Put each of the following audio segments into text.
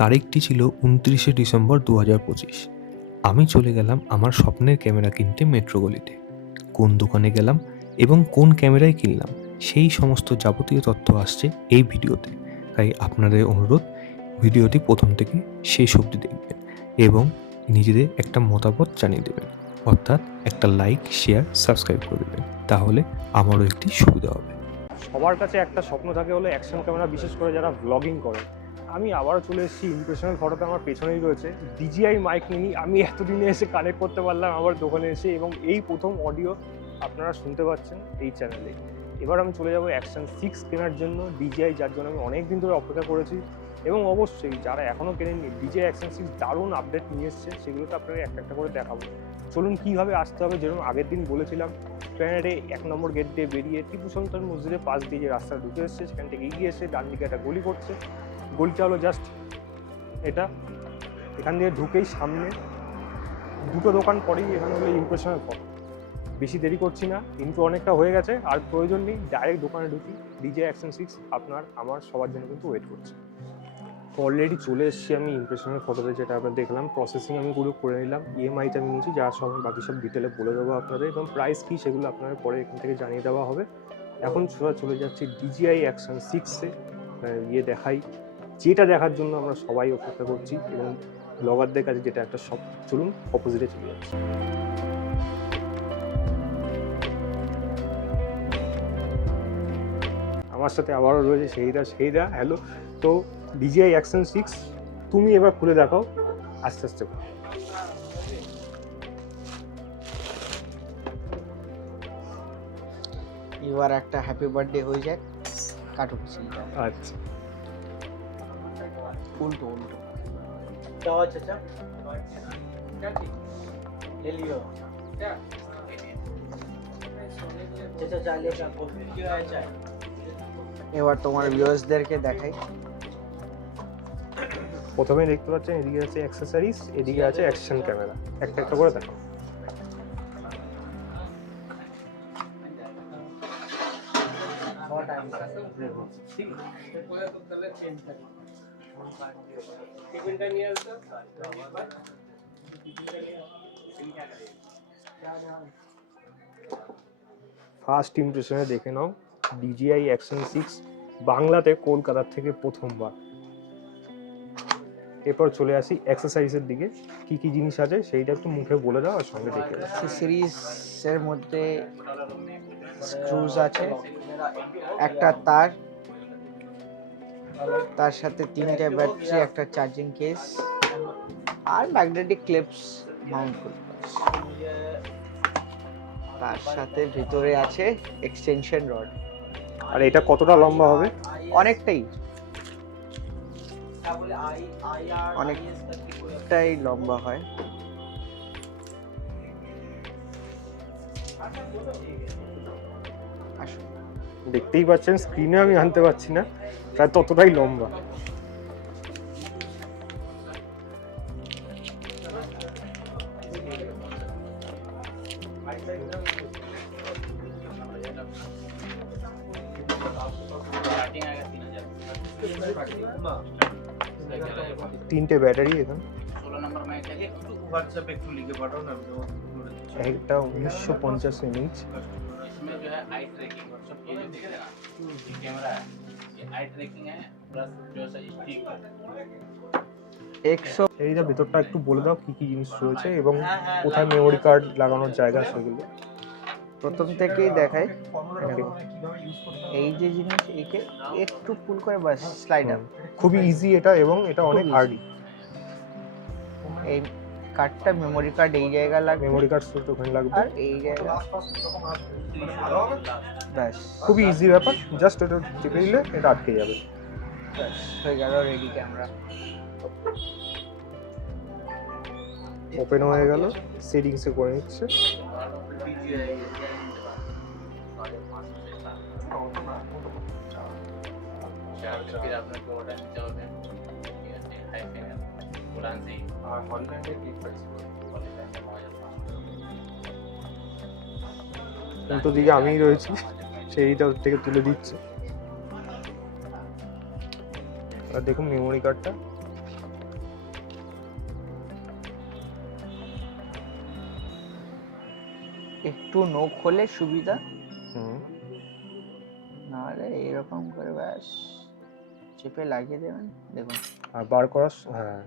তারিখটি ছিল ২৯শে ডিসেম্বর ২০২৫। আমি চলে গেলাম আমার স্বপ্নের ক্যামেরা কিনতে মেট্রো গলিতে। কোন দোকানে গেলাম এবং কোন ক্যামেরায় কিনলাম সেই সমস্ত যাবতীয় তথ্য আসছে এই ভিডিওতে। তাই আপনাদের অনুরোধ, ভিডিওটি প্রথম থেকে শেষ অবধি দেখবেন এবং নিজেদের একটা মতামত জানিয়ে দেবেন, অর্থাৎ একটা লাইক, শেয়ার, সাবস্ক্রাইব করে দেবেন। তাহলে আমারও একটি সুবিধা হবে। সবার কাছে একটা স্বপ্ন থাকে হলো অ্যাকশন ক্যামেরা, বিশেষ করে যারা ব্লগিং করে। আমি আবারও চলে এসেছি ইমপ্রেশনাল ফটোতে। আমার পেছনেই রয়েছে DJI মাইক মিনি। আমি এতদিনে এসে কানেক্ট করতে পারলাম আমার দোকানে এসে, এবং এই প্রথম অডিও আপনারা শুনতে পাচ্ছেন এই চ্যানেলে। এবার আমি চলে যাবো অ্যাকশন 6 কেনার জন্য DJI, যার জন্য আমি অনেক দিন ধরে অপেক্ষা করেছি। এবং অবশ্যই যারা এখনও কেনেননি, DJI অ্যাকশন 6 দারুণ আপডেট নিয়ে এসছে, সেগুলোকে আপনাকে একটা একটা করে দেখাবো। চলুন কীভাবে আসতে হবে। যেরকম আগের দিন বলেছিলাম, ট্রেনারে 1 নম্বর গেট দিয়ে বেরিয়ে টিপু সুলতান মসজিদের পাশ দিয়ে যে রাস্তা ঢুকে এসছে, সেখান থেকে এগিয়ে এসে ডান দিকে একটা গলি পড়ছে। গলিটা হলো জাস্ট এটা। এখান দিয়ে ঢুকেই সামনে দুটো দোকান পরেই এখানে হলো ইমপ্রেশনাল ফটো। বেশি দেরি করছি না, কিন্তু অনেকটা হয়ে গেছে, আর প্রয়োজন নেই, ডাইরেক্ট দোকানে ঢুকি। DJI অ্যাকশন 6 আপনার আমার সবার জন্য কিন্তু ওয়েট করছে। অলরেডি চলে এসেছি আমি ইমপ্রেশনাল ফটোতে, যেটা আপনার দেখলাম। প্রসেসিং আমি পুরো করে নিলাম, EMI-তে আমি নিয়েছি, যার সব বাকি সব ডিটেলে বলে দেবো আপনাদের, এবং প্রাইস কী সেগুলো আপনাদের পরে এখান থেকে জানিয়ে দেওয়া হবে। এখন চলে যাচ্ছি DJI অ্যাকশন 6-এ দেখাই, যেটা দেখার জন্য আমরা সবাই অপেক্ষা করছি, এবং ব্লগারদের কাছে যেটা একটা সব। চলুন অপোজিটে চলে যাচ্ছি। আমার সাথে আবারও রয়েছে সেইদা। হ্যালো। তো DJI অ্যাকশন 6 তুমি এবার খুলে দেখাও আস্তে আস্তে। এবার একটা হ্যাপি বার্থডে হয়ে যাক, কাটো পিছিয়ে। আচ্ছা, उल्टो क्या हुआ चाचा? ले लियो चाचा, चाय लेकर कॉफी क्यों आया चाय? এবার তোমার ভিউয়ার্সদেরকে দেখাই। প্রথমে দেখতে পাচ্ছেন এদিকে আছে অ্যাক্সেসরিজ, এদিকে আছে অ্যাকশন ক্যামেরা। একটা একটা করে দেখো। ফার্স্ট ইমপ্রেশনে দেখে নাও DJI অ্যাকশন 6 বাংলাতে কলকাতার থেকে প্রথমবার। এরপর চলে আসি অ্যাক্সেসরিজের দিকে, কি কি জিনিস আছে সেইটা একটু মুখে বলে দাও আর সঙ্গে দেখে দাও। সিরিজের মধ্যে স্ক্রুজ আছে, একটা তার, তার সাথে 3টে ব্যাটারি, একটা চার্জিং কেস, আর ম্যাগনেটিক ক্লিপস মাউন্ট করতে পারছি। তার সাথে ভিতরে আছে এক্সটেনশন রড। আর এটা কতটা লম্বা হবে? অনেকটাই লম্বা হয়। দেখতেই পাচ্ছেন, স্ক্রিনে আমি আনতে পারছি না, প্রায় ততটাই লম্বা। তিনটে ব্যাটারি এখানে। একটা 1950 mAh। এইটা ভেতরটা একটু বলে দাও কি কি জিনিস রয়েছে এবং কোথায় মেমোরি কার্ড লাগানোর জায়গা সেগুলো। প্রথম থেকেই দেখাই, এই যে জিনিস একে একটু পুল করে বাস স্লাইডার। খুবই ইজি এটা, এবং এটা অনেক হার্ডি। এই কার্ডটা, মেমোরি কার্ড এই জায়গায় লাগবে, মেমোরি কার্ড তো ওখানে লাগবে, আর এই জায়গা ব্যাস। খুবই ইজি ব্যাপার, জাস্ট এটা টিপে দিলে এটা আটকে যাবে। ব্যাস হয়ে গেল রেডি ক্যামেরা। ওপেন হয়ে গেল, সেটিংসে করে নিচ্ছে। উল্টো দিকে আমিই রয়েছি, সেইটা ওর থেকে তুলে দিচ্ছে। আর দেখুন মেমোরি কার্ডটা, একটু নোক হলে সুবিধা, হুম, নাহলে এরকম করে ব্যাস চেপে লাগিয়ে দেবেন। দেখুন আর বার করা, হ্যাঁ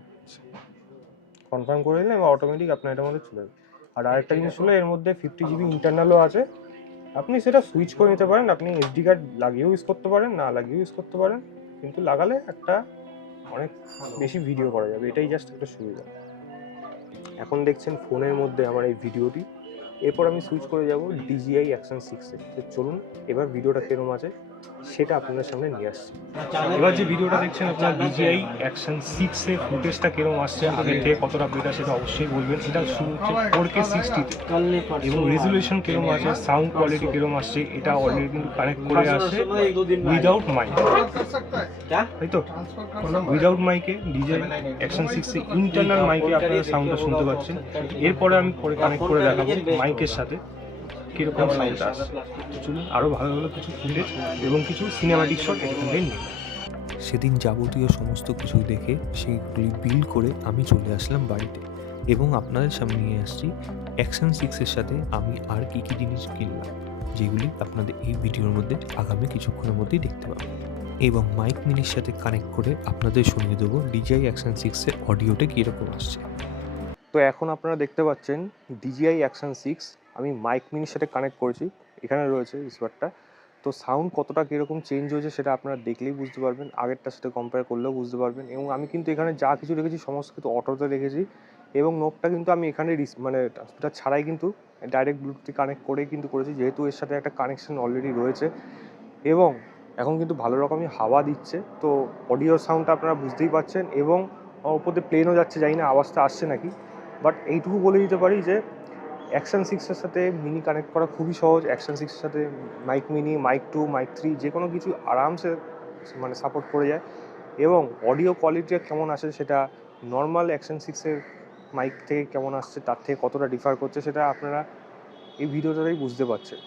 কনফার্ম করে নিলে অটোমেটিক আপনার এটার মধ্যে চলে যাবে। আর আরেকটা জিনিস হলো এর মধ্যে 50 জিবি ইন্টারনালও আছে, আপনি সেটা সুইচ করে নিতে পারেন। আপনি এসডি কার্ড লাগিয়েও ইউজ করতে পারেন, না লাগিয়েও ইউজ করতে পারেন, কিন্তু লাগালে একটা অনেক বেশি ভিডিও করা যাবে, এটাই জাস্ট একটা সুবিধা। এখন দেখছেন ফোনের মধ্যে আমার এই ভিডিওটি, এরপর আমি সুইচ করে যাব DJI Action 6-এ। তো চলুন এবার ভিডিওটা কেরম আছে সেটা আপনাদের সামনে নিয়ে আসছি। এবার যে ভিডিওটা দেখছেন আপনার DJI Action 6-এ ফুটেজটা কেরম আসছে, আগের থেকে কতটা বেটার সেটা অবশ্যই বলবেন। এটা শুরু হচ্ছে 4K 60-তে এবং রেজুলেশন কেরম আছে, সাউন্ড কোয়ালিটি কেরম আসছে, এটা অলরেডি কিন্তু কানেক্ট করে আসছে উইদাউট মাইক, তাই তো? উইদাউট মাইকে DJI Action 6-এ ইন্টারনাল মাইকে আপনারা সাউন্ডটা শুনতে পাচ্ছেন। এরপরে আমি পরে কানেক্ট করে দেখাবো মাইকের সাথে কিরকম সাউন্ড আসছে। চলুন আরও ভালো ভালো কিছু ফুটেজ এবং কিছু সিনেমাটিক শট এখান থেকে নিয়ে। সেদিন যাবতীয় সমস্ত কিছু দেখে সেইগুলি বিল করে আমি চলে আসলাম বাড়িতে এবং আপনাদের সামনে নিয়ে আসছি অ্যাকশন 6-এর সাথে আমি আর কী কী জিনিস কিনলাম, যেগুলি আপনাদের এই ভিডিওর মধ্যে আগামী কিছুক্ষণের মধ্যেই দেখতে পাবেন। এবং মাইক মিনির সাথে কানেক্ট করে আপনাদের শুনিয়ে দেবো DJI Action 6-এর অডিওটা কীরকম আসছে। তো এখন আপনারা দেখতে পাচ্ছেন DJI Action 6 আমি মাইক মিনির সাথে কানেক্ট করেছি, এখানে রয়েছে রিসিভারটা। তো সাউন্ড কতটা কীরকম চেঞ্জ হয়েছে সেটা আপনারা দেখলেই বুঝতে পারবেন, আগেরটার সাথে কম্পেয়ার করলেও বুঝতে পারবেন। এবং আমি কিন্তু এখানে যা কিছু রেখেছি সমস্ত কিছু অটোতে রেখেছি, এবং নোটটা কিন্তু আমি এখানে মানে ট্রান্সমিটার ছাড়াই কিন্তু ডাইরেক্ট ব্লুটুথে কানেক্ট করেই কিন্তু করেছি, যেহেতু এর সাথে একটা কানেকশন অলরেডি রয়েছে এবং এখন কিন্তু ভালো রকমই হাওয়া দিচ্ছে। তো অডিও সাউন্ডটা আপনারা বুঝতেই পারছেন এবং ওপর দিয়ে প্লেনও যাচ্ছে, জানি না আওয়াজটা আসছে নাকি, বাট এইটুকু বলে দিতে পারি যে অ্যাকশন 6-এর সাথে মিনি কানেক্ট করা খুবই সহজ। অ্যাকশন 6-এর সাথে মাইক মিনি, মাইক 2, মাইক 3 যে কোনো কিছু আরামসে মানে সাপোর্ট করে যায়। এবং অডিও কোয়ালিটি কেমন আসে সেটা নর্মাল অ্যাকশন 6-এর মাইক থেকে কেমন আসছে তার থেকে কতটা ডিফার করছে সেটা আপনারা এই ভিডিওটাতেই বুঝতে পারছেন।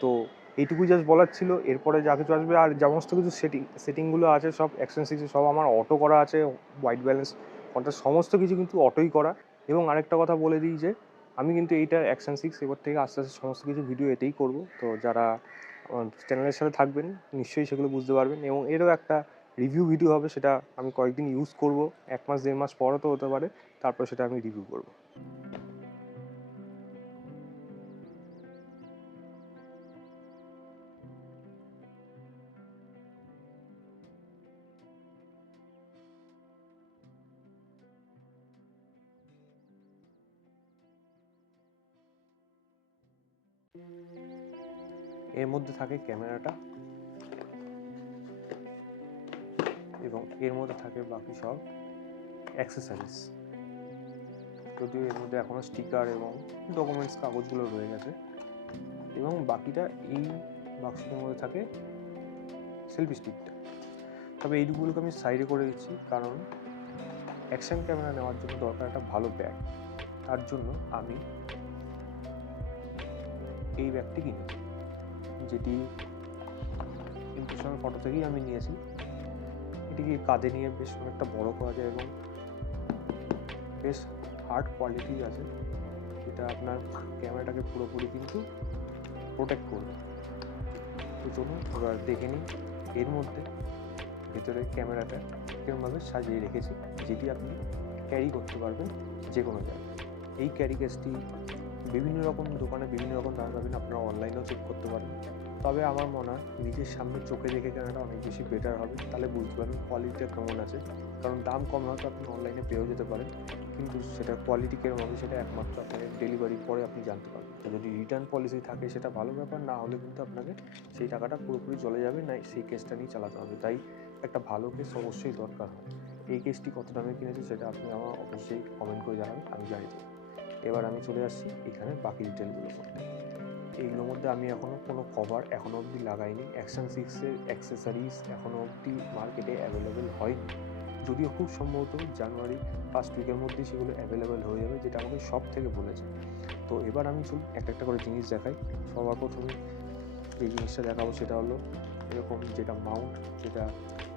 তো এইটুকুই জাস্ট বলার ছিল। এরপরে যা কিছু আসবে আর সমস্ত কিছু সেটিংগুলো আছে সব অ্যাকশন 6-এ সব আমার অটো করা আছে, হোয়াইট ব্যালেন্স অর্থাৎ সমস্ত কিছু কিন্তু অটোই করা। এবং আরেকটা কথা বলে দিই যে আমি কিন্তু এইটার অ্যাকশন 6 এবার থেকে আস্তে আস্তে সমস্ত কিছু ভিডিও এতেই করব। তো যারা চ্যানেলের সাথে থাকবেন নিশ্চয়ই সেগুলো বুঝতে পারবেন। এবং এরও একটা রিভিউ ভিডিও হবে, সেটা আমি কয়েকদিন ইউজ করব, 1 মাস 1.5 মাস পরও তো হতে পারে, তারপর সেটা আমি রিভিউ করব। এর মধ্যে থাকে ক্যামেরাটা এবং এর মধ্যে থাকে বাকি সব অ্যাক্সেসরিজ, যদিও এর মধ্যে এখনও স্টিকার এবং ডকুমেন্টস কাগজগুলো রয়ে গেছে। এবং বাকিটা এই বাক্সটার মধ্যে থাকে সেলফি স্টিকটা। তবে এইগুলোকে আমি সাইডে করে দিচ্ছি, কারণ অ্যাকশন ক্যামেরা নেওয়ার জন্য দরকার একটা ভালো ব্যাগ। তার জন্য আমি এই ব্যাগটি কিনেছি, যেটি ইমপ্রেশনাল ফটো থেকেই আমি নিয়েছি। এটিকে কাঁধে নিয়ে বেশ অনেকটা বড় করা যায় এবং বেশ হার্ড কোয়ালিটি আছে, যেটা আপনার ক্যামেরাটাকে পুরোপুরি কিন্তু প্রোটেক্ট করবে। তো চলুন এবার দেখে নিই এর মধ্যে ভেতরে ক্যামেরাটা এরকমভাবে সাজিয়ে রেখেছি, যেটি আপনি ক্যারি করতে পারবেন যে কোনো জায়গায়। এই ক্যারি কেসটি বিভিন্ন রকম দোকানে বিভিন্ন রকম দাম পাবেন, আপনারা অনলাইনেও চেক করতে পারেন। তবে আমার মনে হয় নিজের সামনে চোখে দেখে কেনাটা অনেক বেশি বেটার হবে, তাহলে বুঝতে পারবেন কোয়ালিটিটা কেমন আছে। কারণ দাম কম হয়তো আপনি অনলাইনে পেয়েও যেতে পারেন, কিন্তু সেটা কোয়ালিটি কেমন হবে সেটা একমাত্র আপনাকে ডেলিভারির পরে আপনি জানতে পারবেন। তো যদি রিটার্ন পলিসি থাকে সেটা ভালো ব্যাপার, না হলে কিন্তু আপনাকে সেই টাকাটা পুরোপুরি চলে যাবে, না সেই কেসটা নিয়ে চালাতে হবে। তাই একটা ভালো কেস অবশ্যই দরকার হয়। এই কেসটি কত দামে কিনেছি সেটা আপনি আমার অবশ্যই কমেন্ট করে জানাবেন, আমি জানিয়ে দেবো। এবার আমি চলে আসছি এখানে বাকি ডিটেলগুলো করতে। এইগুলোর মধ্যে আমি এখনও কোনো কভার এখনও অবধি লাগাইনি। অ্যাকশন 6-এর অ্যাক্সেসরিজ এখনও অবধি মার্কেটে অ্যাভেলেবেল হয়নি, যদিও খুব সম্ভবত জানুয়ারি ফার্স্ট উইকের মধ্যেই সেগুলো অ্যাভেলেবেল হয়ে যাবে, যেটা আমাকে সব থেকে বলেছে। তো এবার আমি চলুন একটা একটা করে জিনিস দেখাই। সবার প্রথমে যে জিনিসটা দেখাবো সেটা হলো এরকম যেটা মাউন্ট, যেটা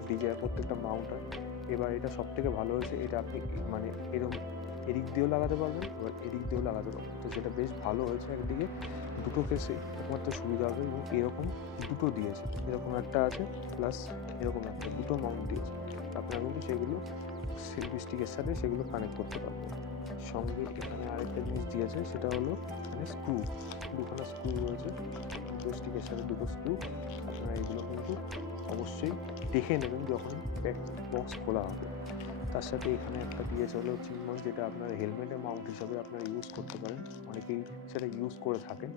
DJI প্রত্যেকটা মাউন্ট হয়। এবার এটা সবথেকে ভালো হয়েছে, এটা আপনি মানে এরকম এদিক দিয়েও লাগাতে পারবেন, এবার এদিক দিয়েও লাগাতে পারবেন। তো সেটা বেশ ভালো হয়েছে। একদিকে দুটো কেসে একমাত্র সুবিধা হবে এবং এরকম দুটো দিয়েছে, এরকম একটা আছে প্লাস এরকম একটা, দুটো মাউন্ট দিয়েছে। আপনারা কিন্তু সেগুলো সেলফি স্টিকের সাথে সেগুলো কানেক্ট করতে পারবেন। সঙ্গে এখানে আরেকটা জিনিস দিয়েছে, সেটা হলো এখানে দুখানা স্ক্রু রয়েছে, দুটো স্টিকের সাথে দুটো স্ক্রু। আপনারা এগুলো কিন্তু অবশ্যই দেখে নেবেন যখন বক্স খোলা হবে। তার সাথে এখানে একটা দিয়েছে হলো চিনময়, যেটা আপনার হেলমেটের মাউন্ট হিসাবে আপনারা ইউজ করতে পারেন, অনেকেই সেটা ইউজ করে থাকেন।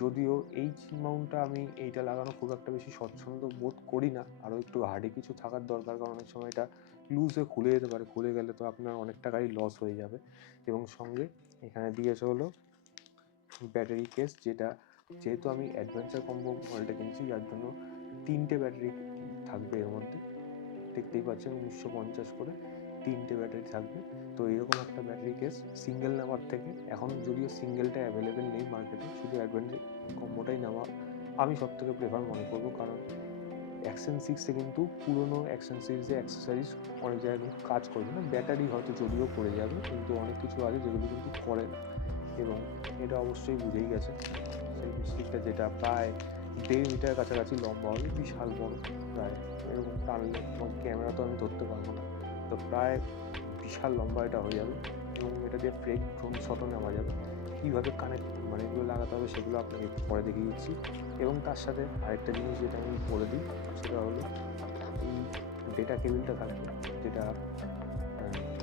যদিও এই চিন মাউন্টটা আমি এইটা লাগানো খুব একটা বেশি স্বচ্ছন্দ বোধ করি না, আরও একটু হার্ডি কিছু থাকার দরকার, কারণ অনেক সময় এটা লুজে খুলে যেতে পারে, খুলে গেলে তো আপনার অনেক টাকাই লস হয়ে যাবে। এবং সঙ্গে এখানে দিয়েছে হলো ব্যাটারি কেস, যেটা যেহেতু আমি অ্যাডভেঞ্চার কম্বো মডেলটা কিনছি, যার জন্য 3টে ব্যাটারি থাকবে এর মধ্যে। দেখতেই পাচ্ছেন 1950 করে 3টে ব্যাটারি থাকবে। তো এরকম একটা ব্যাটারি কেস সিঙ্গেল নেওয়ার থেকে, এখন যদিও সিঙ্গেলটা অ্যাভেলেবেল নেই মার্কেটে, শুধু অ্যাডভেঞ্চার কম্বোটাই নেওয়া আমি সব থেকে প্রেফার মনে করবো। কারণ অ্যাকশন 6-এ কিন্তু পুরোনো অ্যাকশন সিরিজে অ্যাক্সেসরিজ অনেক জায়গায় কিন্তু কাজ করবে না, ব্যাটারি হয়তো যদিও করে যাবে, কিন্তু অনেক কিছু আছে যেগুলো কিন্তু করে না। এবং এটা অবশ্যই বুঝেই গেছে, সেলফি স্টিকটা যেটা প্রায় 1.5 মিটার কাছাকাছি লম্বা হবে, বিশাল বড় প্রায়, এরকম টানলে এবং ক্যামেরা তো আমি ধরতে পারবো না, তো প্রায় বিশাল লম্বা এটা হয়ে যাবে। এবং এটা দিয়ে ফ্রেক ড্রোন শটও নেওয়া যাবে। কীভাবে কানেক্ট মানে এগুলো লাগাতে হবে সেগুলো আপনাকে একটু পরে দেখিয়ে দিচ্ছি। এবং তার সাথে আরেকটা জিনিস যেটা আমি বলে দিই, সেটা হলো এই ডেটা কেবিলটা থাকবে, যেটা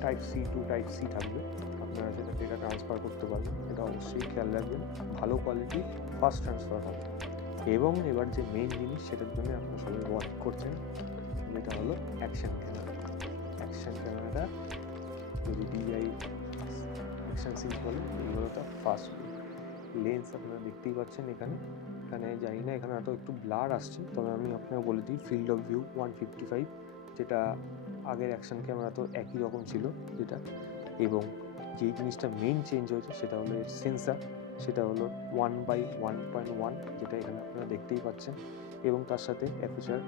type C to type C থাকবে, আপনারা সেটা ডেটা ট্রান্সফার করতে পারবেন। এটা অবশ্যই খেয়াল রাখবেন, ভালো কোয়ালিটি ফাস্ট ট্রান্সফার হবে। এবং এবার যে মেইন জিনিস, সেটার জন্য আপনারা সবাই ওয়াচ করছেন, যেটা হলো অ্যাকশন ক্যামেরা। অ্যাকশন ক্যামেরাটা যদি DJI অ্যাকশন সিরিজ বলেন, এগুলো তো ফাস্ট লেন্স আপনারা দেখতেই পাচ্ছেন। এখানে জানি না, এখানে হয়তো একটু ব্লার আসছে, তবে আমি আপনাকে বলে দিই ফিল্ড অফ ভিউ 155, যেটা আগের অ্যাকশন ক্যামেরা তো একই রকম ছিল যেটা। এবং যেই জিনিসটা মেইন চেঞ্জ হয়েছে সেটা হলো এর সেন্সার, সেটা হলো 1/1.1, যেটা এখানে আপনারা দেখতেই পাচ্ছেন। এবং তার সাথে অ্যাপারচার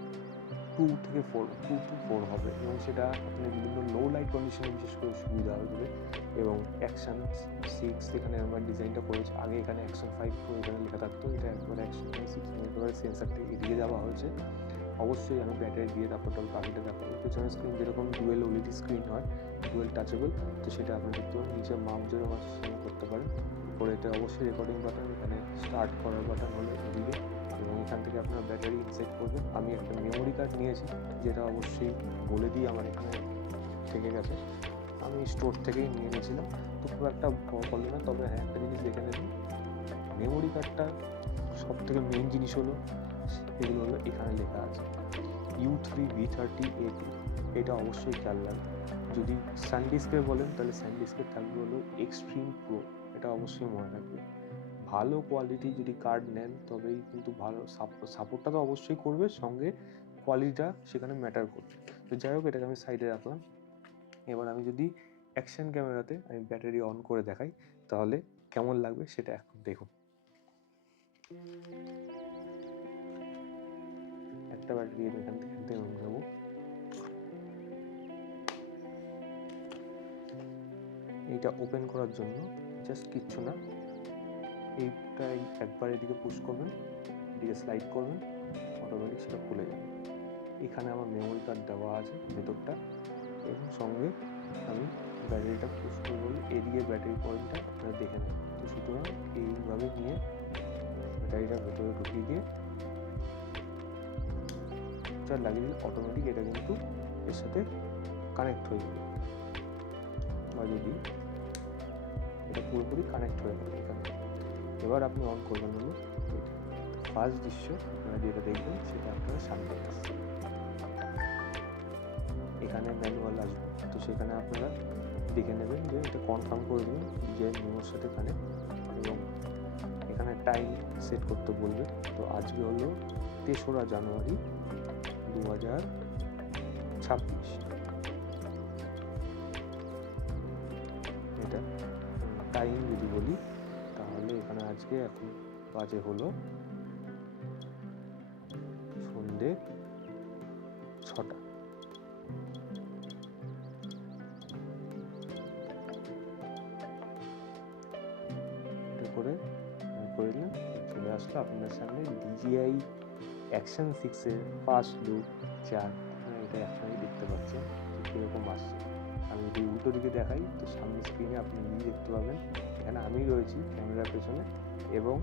2 থেকে 4 হবে, এবং সেটা আপনি বিভিন্ন লো লাইট কন্ডিশনে বিশেষ করে সুবিধা হবে। এবং অ্যাকশন 6 এখানে আমরা ডিজাইনটা করেছি, আগে এখানে অ্যাকশন 5 প্রো এখানে লেখা থাকতো, এটা একবার অ্যাকশন 6 একেবারে সেন্সারটি এড়িয়ে দেওয়া হয়েছে। অবশ্যই আমি ব্যাটারি দিয়ে তারপর বাকিটা দেখাবো। পেছনের স্ক্রিন যেরকম ডুয়েল OLED স্ক্রিন হয়, ডুয়েল টাচেবল, তো সেটা আপনি দেখতে পারেন। নিচে মাউসেরও সেম করতে পারেন। উপরে এটা অবশ্যই রেকর্ডিং বাটন, এখানে স্টার্ট করার বাটন হলো এদিকে, এবং এখান থেকে আপনার ব্যাটারি ইনসেট করবেন। আমি একটা মেমোরি কার্ড নিয়েছি, যেটা অবশ্যই বলে দিই আমার এখানে থেকে গেছে, আমি স্টোর থেকেই নিয়ে নিয়েছিলাম, তো খুব একটা বলে না। তবে হ্যাঁ, একটা জিনিস দেখে নেবেন, মেমোরি কার্ডটা সব থেকে মেইন জিনিস হলো, এগুলো হলো এখানে লেখা আছে U3 V30A2, এটা অবশ্যই খেয়াল রাখবেন। যদি স্যানডিস্কে বলেন, তাহলে স্যানডিস্কের থাকবে হলো এক্সট্রিম প্রো, এটা অবশ্যই মনে রাখবেন। ভালো কোয়ালিটি যদি কার্ড নেন, তবেই কিন্তু ভালো সাপোর্টটা তো অবশ্যই করবে, সঙ্গে কোয়ালিটিটা সেখানে ম্যাটার করবে। তো যাই হোক, এটাকে আমি সাইডে রাখলাম। এবার আমি যদি অ্যাকশন ক্যামেরাতে আমি ব্যাটারি অন করে দেখাই, তাহলে কেমন লাগবে সেটা এখন দেখুন। একটা ব্যাটারি আমি এখান থেকে অন করবো। এইটা ওপেন করার জন্য জাস্ট কিচ্ছু না, এইটা একবার এদিকে পুশ করবেন, এদিকে স্লাইড করবেন, অটোমেটিক সেটা খুলে যাবে। এখানে আমার মেমোরি কার্ড দেওয়া আছে ভেতরটা, এবং সঙ্গে আমি ব্যাটারিটা পুশ করবো, এদিকে ব্যাটারি পয়েন্টটা আপনারা দেখে নেন। তো সুতরাং এইভাবে নিয়ে ব্যাটারিটা ভেতরে ঢুকিয়ে দিয়ে লাগিয়ে দিলে অটোমেটিক এটা কিন্তু এর সাথে কানেক্ট হয়ে যাবে, বা যদি এটা পুরোপুরি কানেক্ট হয়ে যাবে এখানে। এবার আপনি অন করবেন হলো ফার্স্ট দৃশ্য, আপনারা যেটা দেখবেন সেটা আপনারা সামনে আসছে, এখানে ম্যানুয়াল আসবে, তো সেখানে আপনারা দেখে নেবেন যে এটা কনফার্ম করে দেবেন DJI মেমোর সাথে কানেক্ট, এবং এখানে টাইম সেট করতে বলবে। তো আজকে হলো 3রা জানুয়ারি 2026, এটা টাইম যদি বলি, তাহলে এখানে আজকে এখন বাজে হলো সন্ধে 6টা। করে নিলাম, চলে আসলো আপনাদের সামনে DJI অ্যাকশন 6-এর ফার্স্ট লুক। যা আপনারা এটা এখনই দেখতে পাচ্ছেন যে কীরকম আসছে। আমি যদি উল্টো দিকে দেখাই তো সামনে স্ক্রিনে আপনি নিজে দেখতে পাবেন, এখানে আমি রয়েছি ক্যামেরার পেছনে এবং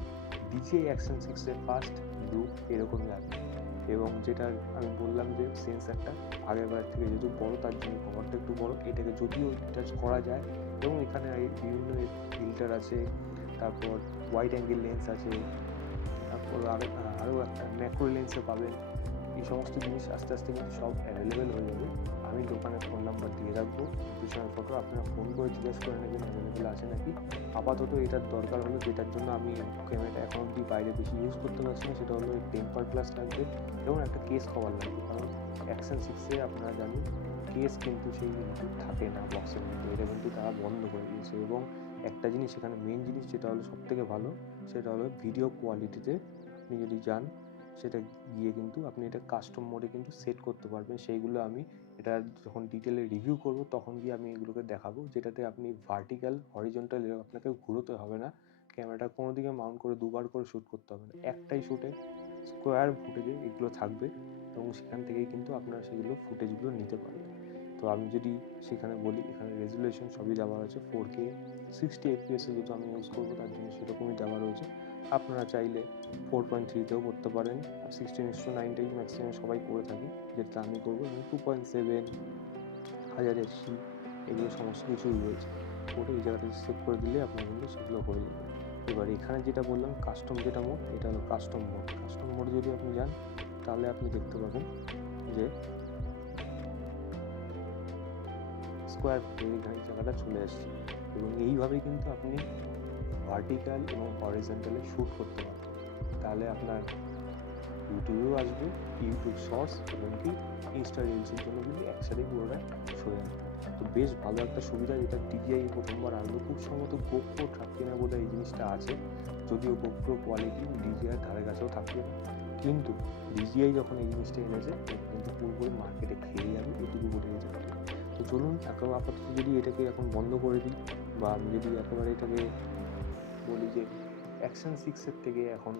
DJI অ্যাকশন 6-এর ফার্স্ট লুক এরকমই আসবে। এবং যেটা আমি বললাম যে সেন্সারটা আগেরবার থেকে যেহেতু বড় তার জন্য কভারটা একটু বড়, এটাকে যদিও ডিটাচ করা যায় এবং এখানে বিভিন্ন ফিল্টার আছে, তারপর ওয়াইড অ্যাঙ্গেল লেন্স আছে, তারপর আরও একটা ম্যাক্রো লেন্সও পাবেন। এই সমস্ত জিনিস আস্তে আস্তে কিন্তু সব অ্যাভেলেবেল হয়ে যাবে। আমি দোকানের ফোন নাম্বার দিয়ে রাখবো, পিছনের ফটো আপনারা ফোন করে জিজ্ঞেস করে নেবেন অ্যাভেলেবেল আছে নাকি। আপাতত এটার দরকার হলো, যেটার জন্য আমি ক্যামেরাটা এখন অবধি বাইরে বেশি ইউজ করতে পারছি না, সেটা হলো টেম্পার গ্লাস লাগবে এবং একটা কেস কভার লাগবে। কারণ অ্যাকশন 6-এ আপনারা জানেন কেস কিন্তু সেই কিন্তু থাকে না বক্সের মধ্যে, এটা কিন্তু তারা বন্ধ করে দিয়েছে। এবং একটা জিনিস এখানে মেন জিনিস যেটা হলো সবথেকে ভালো, সেটা হলো ভিডিও কোয়ালিটিতে আপনি যদি যান সেটা গিয়ে কিন্তু আপনি এটা কাস্টম মোডে কিন্তু সেট করতে পারবেন। সেইগুলো আমি এটা যখন ডিটেলে রিভিউ করব তখন গিয়ে আমি এগুলোকে দেখাবো, যেটাতে আপনি ভার্টিক্যাল হরিজন্টাল আপনাকে ঘুরোতে হবে না, ক্যামেরাটা কোনো দিকে মাউন্ট করে দুবার করে শ্যুট করতে হবে না, একটাই শ্যুটে স্কোয়ার ফুটেজে এগুলো থাকবে এবং সেখান থেকেই কিন্তু আপনারা সেগুলো ফুটেজগুলো নিতে পারবেন। তো আমি যদি সেখানে বলি, এখানে রেজুলেশন সবই দেওয়া রয়েছে 4K 60 FPS যেহেতু আমি ইউজ করবো তার জন্য সেরকমই দেওয়া রয়েছে। আপনারা চাইলে 4.3-তেও করতে পারেন, আর 16:9টাই ম্যাক্সিমাম সবাই করে থাকি, যেটা আমি করবো। এবং 2.7 1080 এগুলো সমস্ত কিছুই রয়েছে, করে এই জায়গাটা সেট করে দিলে আপনার কিন্তু সেগুলো হয়ে যাবে। এবার এখানে যেটা বললাম কাস্টম যেটা মোড, এটা হলো কাস্টম মোড। কাস্টম মোডে যদি আপনি যান তাহলে আপনি দেখতে পাবেন যে স্কোয়ার এই জায়গাটা চলে আসছে এবং এইভাবেই কিন্তু আপনি ভার্টিক্যাল এবং হরিজন্টালে শ্যুট করতে পারবেন। তাহলে আপনার ইউটিউবেও আসবে, ইউটিউব শর্টস এবং কি ইনস্টা রিলসের জন্য কিন্তু একসাথেই পুরোটা সরে আসবে। তো বেশ ভালো একটা সুবিধা, যেটা DJI প্রথমবার আনলো। খুব সম্ভবত GoPro থাকবে না বোধহয় এই জিনিসটা আছে, যদিও GoPro কোয়ালিটি DJI ধারে কাছেও থাকবে না, কিন্তু DJI যখন এই জিনিসটা এনেছে কিন্তু পুরোপুরি মার্কেটে খেয়ে যাবে, এটুকু বলে যাবে। তো চলুন এখন আপাতত যদি এটাকে এখন বন্ধ করে দিই, বা আমি যদি একেবারে এটাকে বলি যে অ্যাকশন 6-এর থেকে এখন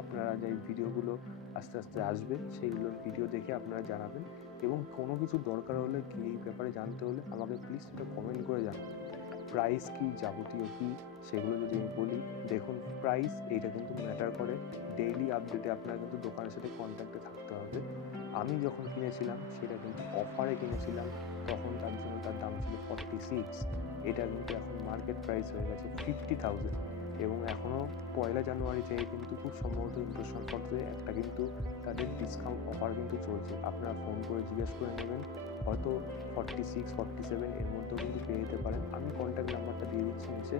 আপনারা যে ভিডিওগুলো আস্তে আস্তে আসবে সেইগুলোর ভিডিও দেখে আপনারা জানাবেন, এবং কোনো কিছু দরকার হলে কি এই ব্যাপারে জানতে হলে আমাকে প্লিজ এটা কমেন্ট করে জানাবেন। প্রাইস কি, যাবতীয় কি, সেগুলো যদি আমি বলি, দেখুন প্রাইস এইটা কিন্তু ম্যাটার করে। ডেইলি আপডেটে আপনারা কিন্তু দোকানের সাথে কন্ট্যাক্টে থাকতে হবে। আমি যখন কিনেছিলাম সেটা কিন্তু অফারে কিনেছিলাম, তখন তার জন্য তার দাম ছিল 46, এটা কিন্তু এখন মার্কেট প্রাইস হয়ে গেছে 50,000। এবং এখনও 1 জানুয়ারি থেকে কিন্তু খুব সম্ভবত ইমপ্রেশন পত্রে একটা কিন্তু তাদের ডিসকাউন্ট অফার কিন্তু চলছে, আপনারা ফোন করে জিজ্ঞেস করে নেবেন, হয়তো 46 47 এর মধ্যেও কিন্তু পেয়ে যেতে পারেন। আমি কন্ট্যাক্ট নাম্বারটা দিয়ে দিচ্ছি নিচে,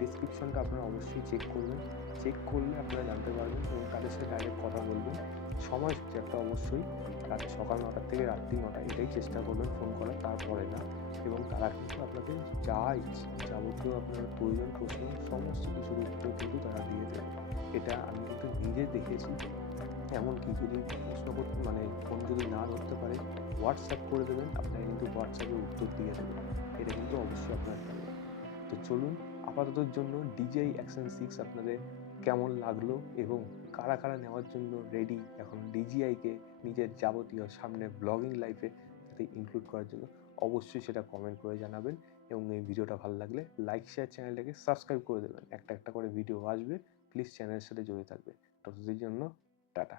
ডিসক্রিপশনটা আপনারা অবশ্যই চেক করবেন, চেক করলে আপনারা জানতে পারবেন এবং তাদের সাথে ডাইরেক্ট কথা বলবেন। সময়সূচি একটা অবশ্যই রাত সকাল 9টা থেকে রাত্রি 9টা, এটাই চেষ্টা করবেন ফোন করার, তারপরে না। এবং তারা কিন্তু আপনাদের যা ইচ্ছে যাবতীয় আপনার প্রয়োজন প্রশ্ন সমস্ত কিছুর উত্তর কিন্তু তারা দিয়ে দেবে। এটা আমি কিন্তু নিজে দেখেছি। এমনকি যদি প্রশ্ন করতে ফোন যদি না ধরতে পারে, হোয়াটসঅ্যাপ করে দেবেন, আপনারা কিন্তু হোয়াটসঅ্যাপে উত্তর দিয়ে দেবেন। এটা কিন্তু অবশ্যই আপনার থাকবে। তো চলুন আপাততর জন্য DJI অ্যাকশন 6 আপনাদের কেমন লাগলো এবং কারা কারা নেওয়ার জন্য রেডি এখন DJI-কে নিজের যাবতীয় সামনে ব্লগিং লাইফে যাতে ইনক্লুড করার জন্য, অবশ্যই সেটা কমেন্ট করে জানাবেন। এবং এই ভিডিওটা ভালো লাগলে লাইক শেয়ার, চ্যানেলটাকে সাবস্ক্রাইব করে দেবেন। একটা একটা করে ভিডিও আসবে, প্লিজ চ্যানেলের সাথে জড়িয়ে থাকবে। ততদিনের জন্য টাটা।